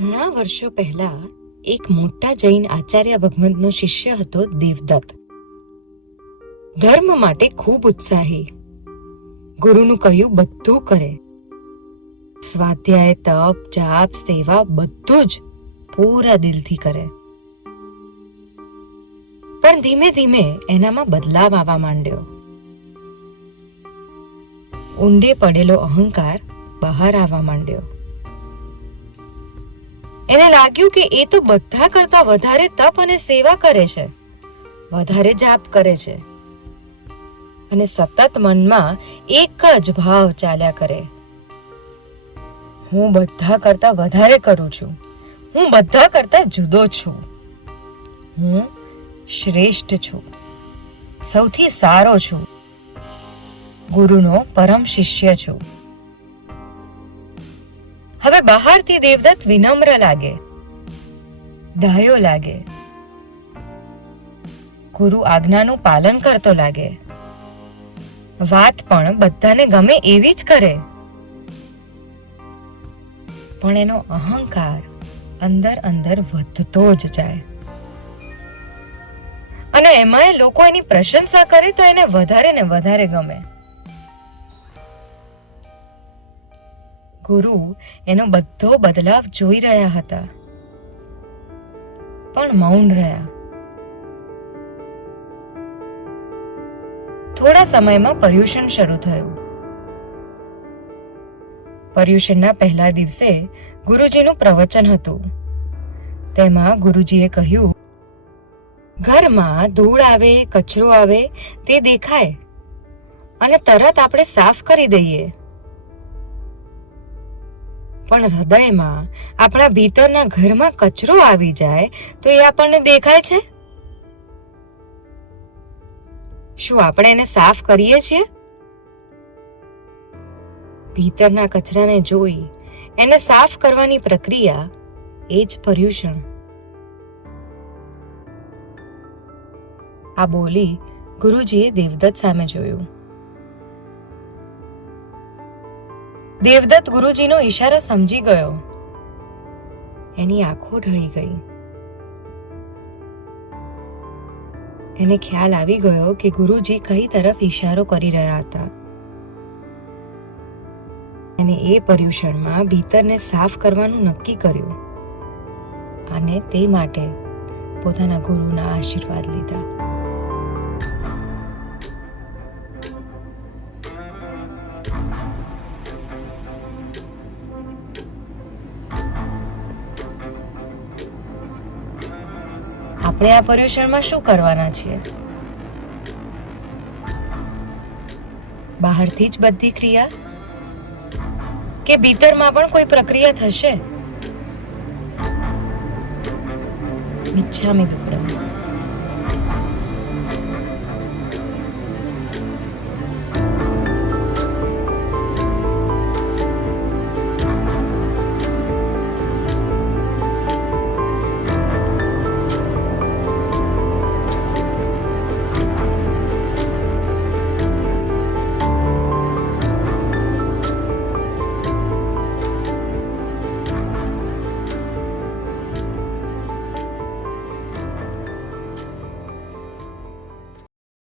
ઘણા વર્ષો પહેલા એક મોટા જૈન આચાર્ય ભગવંતનો શિષ્ય હતો દેવદત્ત. ધર્મ માટે ખૂબ ઉત્સાહી. ગુરુનું કહ્યું, બધું કરે. સ્વાધ્યાય, તપ, જાપ, સેવા બધું જ પૂરા દિલથી કરે. પણ ધીમે ધીમે એનામાં બદલાવ આવવા માંડ્યો. ઊંડે પડેલો અહંકાર બહાર આવવા માંડ્યો. એને લાગ્યું કે એ તો બધા કરતા વધારે તપ અને સેવા કરે છે. વધારે જાપ કરે છે. અને સતત મનમાં એક જ ભાવ ચાલ્યા કરે. હું બધા કરતા વધારે કરું છું. હું બધા કરતા જુદો છું. હું શ્રેષ્ઠ છું. સૌથી સારો છું. ગુરુનો પરમ શિષ્ય છું. હવે બહારથી દેવદત્ત વિનમ્ર લાગે. ડાયો લાગે. ગુરુ આજ્ઞાનું પાલન કરતો લાગે. વાત પણ બધાને ગમે એવી જ કરે. પણ એનો અહંકાર અંદર અંદર વધતો જ જાય. અને એમાંય લોકો એની પ્રશંસા કરે તો એને વધારે ને વધારે ગમે. ગુરુ એનો બધો બદલાવ જોઈ રહ્યા હતા. પણ મૌન રહ્યા. થોડા સમયમાં પર્યુષણ શરૂ થયું. પર્યુષણના પહેલા દિવસે ગુરુજીનું પ્રવચન હતું. તેમાં ગુરુજીએ કહ્યું, ઘરમાં ધૂળ આવે, કચરો આવે, તે દેખાય અને તરત આપણે સાફ કરી દઈએ. પણ હૃદયમાં આપણા ભીતરના ઘરમાં કચરો આવી જાય તો એ આપણને દેખાય છે? શું આપણે એને સાફ કરીએ છીએ? ભીતરના કચરાને જોઈ એને સાફ કરવાની પ્રક્રિયા એ જ પર્યુષણ. આ બોલી ગુરુજીએ દેવદત્ત સામે જોયું. દેવદત્ત ગુરુજીનો ઈશારો સમજી ગયો. એની આંખો ઢળી ગઈ. એને ખ્યાલ આવી ગયો કે ગુરુજી કઈ તરફ ઈશારો કરી રહ્યા હતા. અને એ પર્યુષણમાં ભીતરને સાફ કરવાનું નક્કી કર્યું અને તે માટે પોતાના ગુરુના આશીર્વાદ લીધા. આપણે આ પર્યુષણમાં શું કરવાના છીએ? બહારથી જ બધી ક્રિયા? કે ભીતરમાં પણ કોઈ પ્રક્રિયા થશે? મિચ્છામી દુક્કડમ